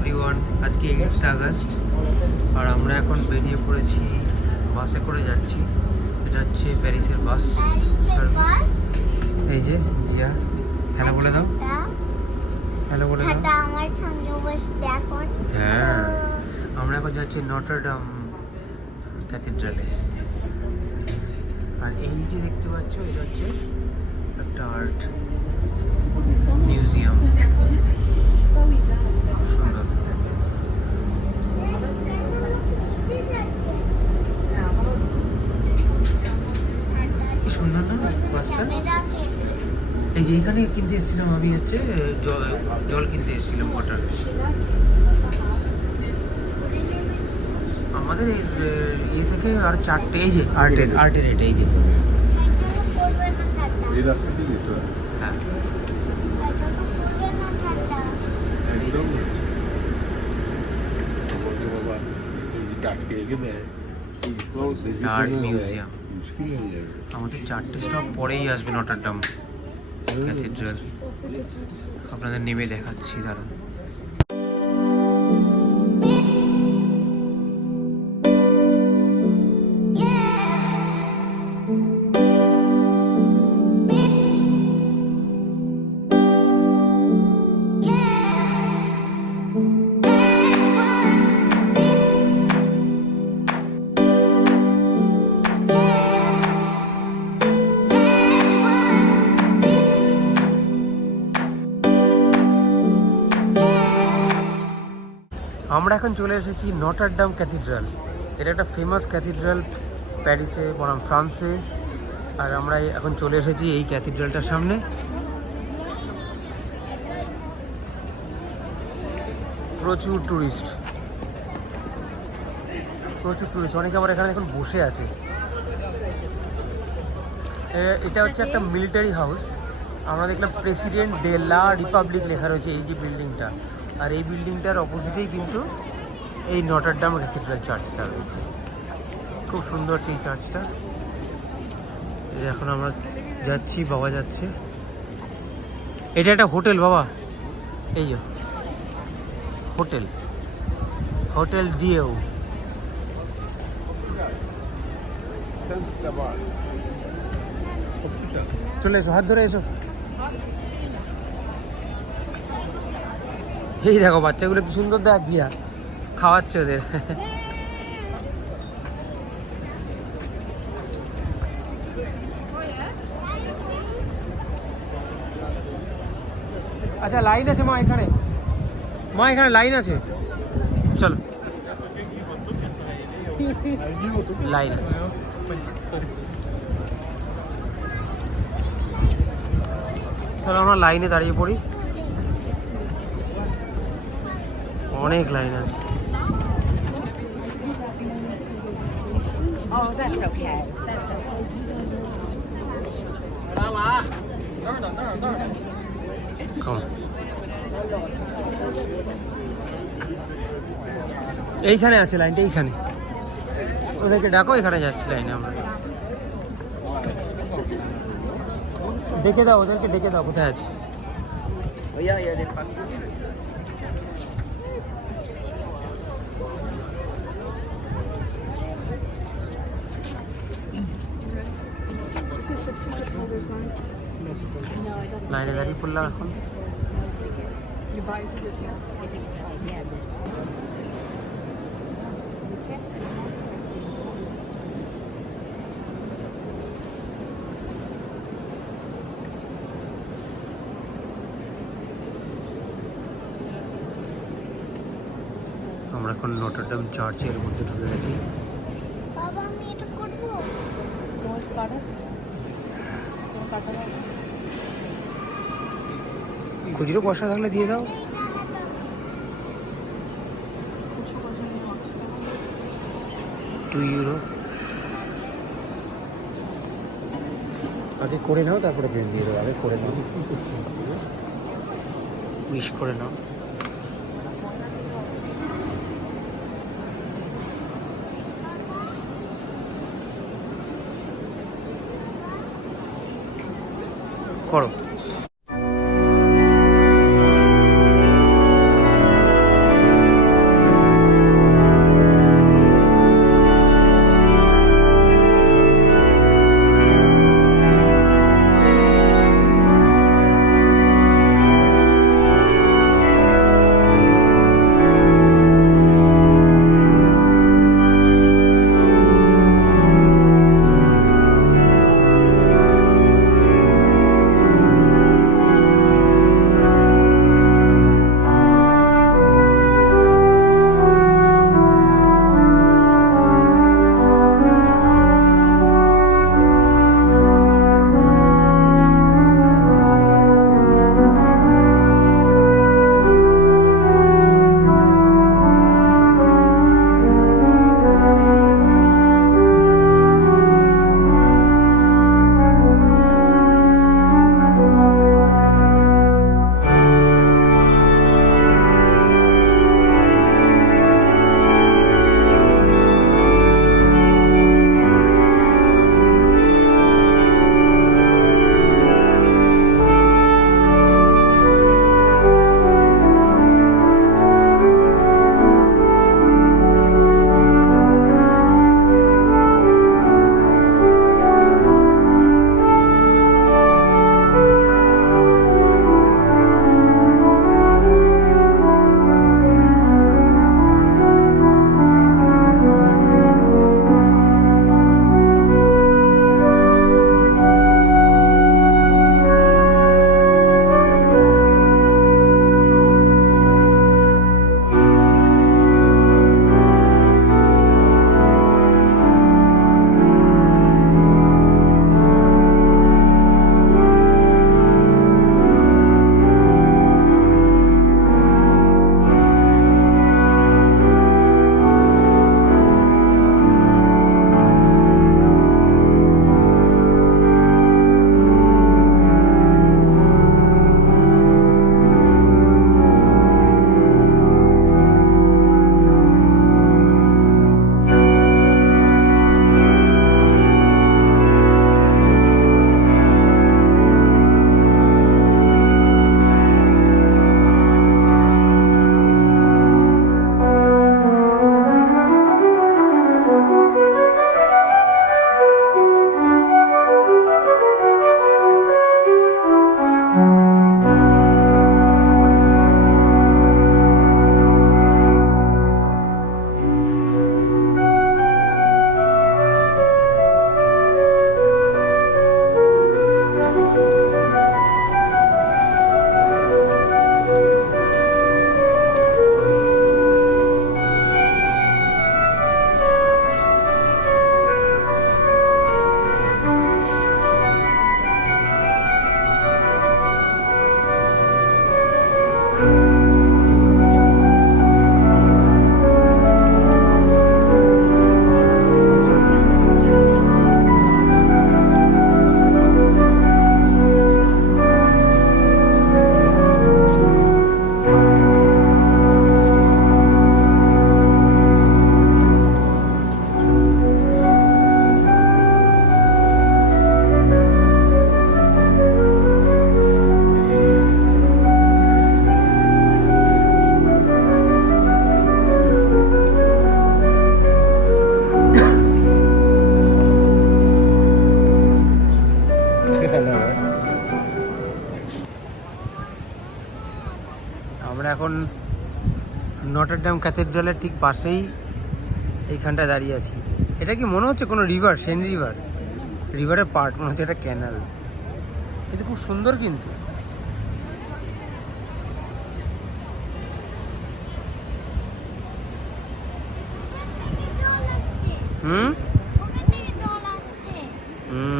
Everyone আজকে eighth August আর আমরা এখন বেরিয়ে পড়েছি বাসে করে যাচ্ছি। এটা হচ্ছে প্যারিসের বাস সার্ভিস এই যে জিয়া হ্যালো বলে দাও। হ্যালো বলে দাও। হ্যাঁ। আমরা এখন যাচ্ছি নটারডাম ক্যাথিড্রালে আর এই যে দেখতে পাচ্ছ এটা হচ্ছে একটা আর্ট মিউজিয়াম সুন্দর কি সুন্দর না? বাসটা? এই যে এখানে কিনতে এসেছিলাম আমি হচ্ছে জল জল কিনতে এসেছিলাম ওয়াটার আমাদের এই, ইয়ে থেকে আর চারটে এই যে আর্টের আর্টের এটা এই যে। এই রাস্তা দিয়ে গেছিল হ্যাঁ? একদম বলতে বাবা হয়ে যাবে আমাদের চারটে স্টপ পরেই আসবে নটারডাম ক্যাথিড্রাল আপনাদের নেমে দেখাচ্ছি দাঁড়ান। আমরা এখন চলে এসেছি নটার নটারডাম ক্যাথিড্রাল এটা একটা ফেমাস ক্যাথিড্রাল প্যারিসে বনাম ফ্রান্সে আর আমরা এখন চলে এসেছি এই ক্যাথিড্রালটার সামনে। প্রচুর টুরিস্ট প্রচুর টুরিস্ট অনেকে আবার এখানে এখন বসে আছে। এটা হচ্ছে একটা মিলিটারি হাউস আমরা দেখলাম প্রেসিডেন্ট ডে লা রিপাবলিক লেখা রয়েছে এই যে বিল্ডিংটা আর এই বিল্ডিংটার অপোজিটেই কিন্তু এই নটারডাম ক্যাথিড্রাল চার্চটা রয়েছে। খুব সুন্দর এই চার্চটা এখন আমরা যাচ্ছি, বাবা যাচ্ছে। এটা একটা হোটেল, বাবা। এই যে, হোটেল। হোটেল ডিএও চলে এসো, হাত ধরে এসো। এই দেখো, বাচ্চাগুলো কি সুন্দর দেখ জিয়া খাওয়াচ্ছে ওদের। আচ্ছা লাইন আছে মা এখানে। মা, এখানে লাইন আছে। চলো। লাইন আছে। চলো, আমরা লাইনে দাঁড়িয়ে পড়ি। অনেক লাইন আছে। Oh, এইখানে আছে লাইনটা এইখানে। ওদেরকে ডাকো এখানে যাচ্ছি লাইনে আমরা। ডেকে দাও ওদেরকে ডেকে দাও কোথায় আছে? লাইনে দাঁড়িয়ে পড়লাম এখন। আমরা এখন নটারডাম চার্চের মধ্যে ঢুকে গেছি। বাবা আমি এটা করব? তোমার কার্ড আছে? তোমার কার্ডটা দাও খুচরো পয়সা থাকলে দিয়ে দাও। টু ইউরো আগে করে নাও, তারপরে পেন দিয়ে দেবো আগে করে নাও। উইশ করে নাও। করো। আমরা এখন নটারডাম ক্যাথেড্রালের ঠিক পাশেই এইখানটায় দাঁড়িয়ে আছি। এটা কি মনে হচ্ছে কোনো রিভার সেন রিভার রিভারের পার্ট মনে হচ্ছে এটা ক্যানাল কিন্তু খুব সুন্দর কিন্তু। হুম? হুম।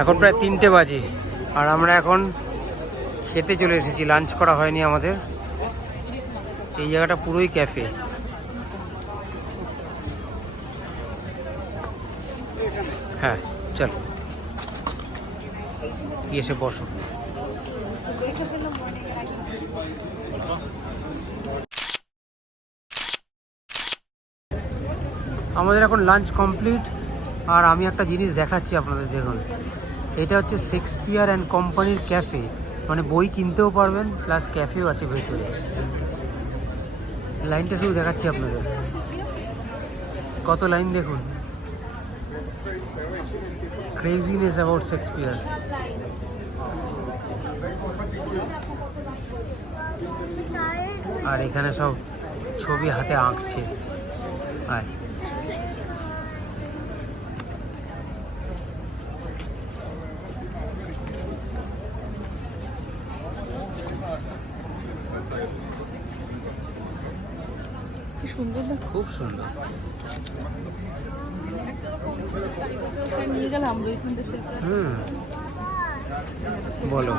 এখন প্রায় তিনটে বাজে। আর আমরা এখন খেতে চলে এসেছি। লাঞ্চ করা হয়নি আমাদের। এই জায়গাটা পুরোই ক্যাফে হ্যাঁ চল। এসে বসো। আমাদের এখন লাঞ্চ কমপ্লিট আর আমি একটা জিনিস দেখাচ্ছি আপনাদের দেখুন। এটা হচ্ছে শেক্সপিয়ার অ্যান্ড কোম্পানির ক্যাফে মানে বই কিনতেও পারবেন প্লাস ক্যাফেও আছে ভেতরে। লাইনটা শুধু দেখাচ্ছি আপনাদের। কত লাইন দেখুন। ক্রেজিনেস অ্যাবাউট শেক্সপিয়ার আর এখানে সব ছবি হাতে আঁকছে। আর কি সুন্দর না খুব সুন্দর। নিয়ে গেলাম হুম। বলো।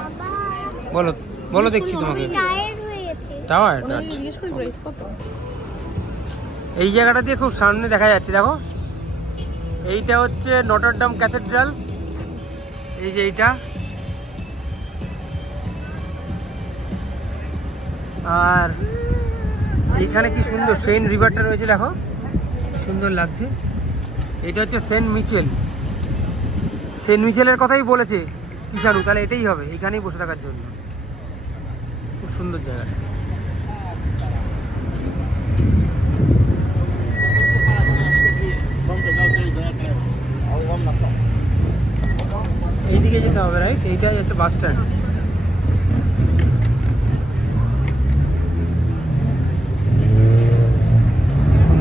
বলো বলো দেখছি তোমাকে। হয়ে টাওয়ার কত? এই জায়গাটা দিয়ে খুব সামনে দেখা যাচ্ছে দেখো। এইটা হচ্ছে নটরডাম ক্যাথেড্রাল এই যে এইটা। আর এইখানে কি সুন্দর সেন রিভারটা রয়েছে দেখো। সুন্দর লাগছে। এটা হচ্ছে সেন্ট মিচেল সেন্ট মিচেলের কথাই বলেছে কিষাণু, তাহলে এটাই হবে, এখানেই বসে থাকার জন্য। খুব সুন্দর জায়গাটা এইদিকে যেতে হবে রাইট এইটাই হচ্ছে বাস স্ট্যান্ড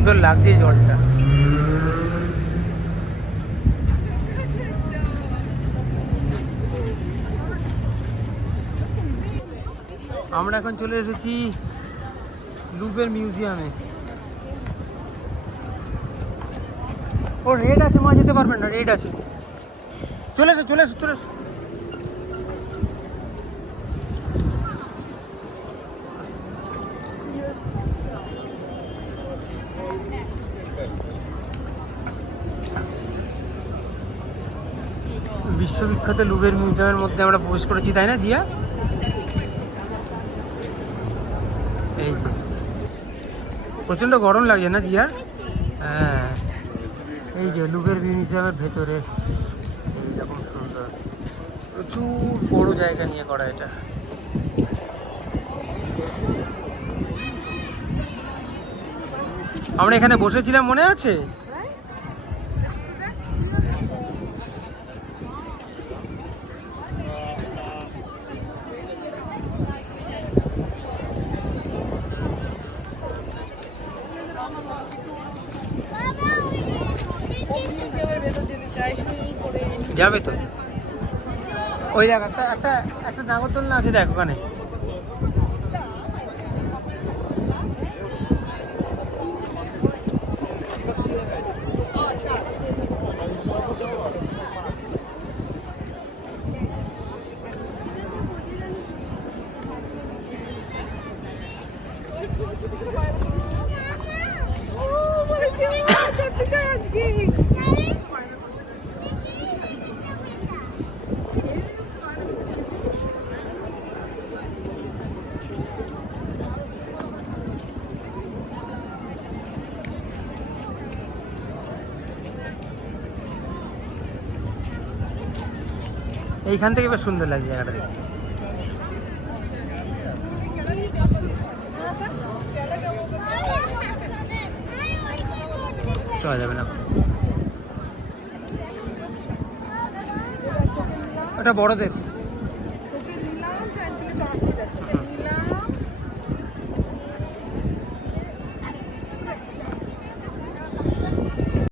সুন্দর লাগছে জলটা। আমরা এখন চলে এসেছি লুভের মিউজিয়ামে। ও রেড আছে, মা, যেতে পারবেন না রেড আছে। চলে এসো চলে এসো চলে এসো। বিশ্ববিখ্যাত লুভের মিউজিয়ামের মধ্যে আমরা প্রবেশ করেছি, তাই না জিয়া? এই যে। প্রচণ্ড গরম লাগছে না জিয়া? হ্যাঁ। এই যে লুভের মিউজিয়ামের ভেতরে। এইরকম সুন্দর। প্রচুর বড় জায়গা নিয়ে করা এটা। আমরা এখানে বসেছিলাম, মনে আছে মিউজিয়ামের ভেতর যেতে চাই সুইমিং করে যাবে তো? ওই দেখ একটা একটা একটা নাগরদোলনা আছে দেখ ওখানে। এইখান থেকে বেশ সুন্দর লাগে জায়গাটা দেখতে। চলা যাবে না ওটা বড়দের।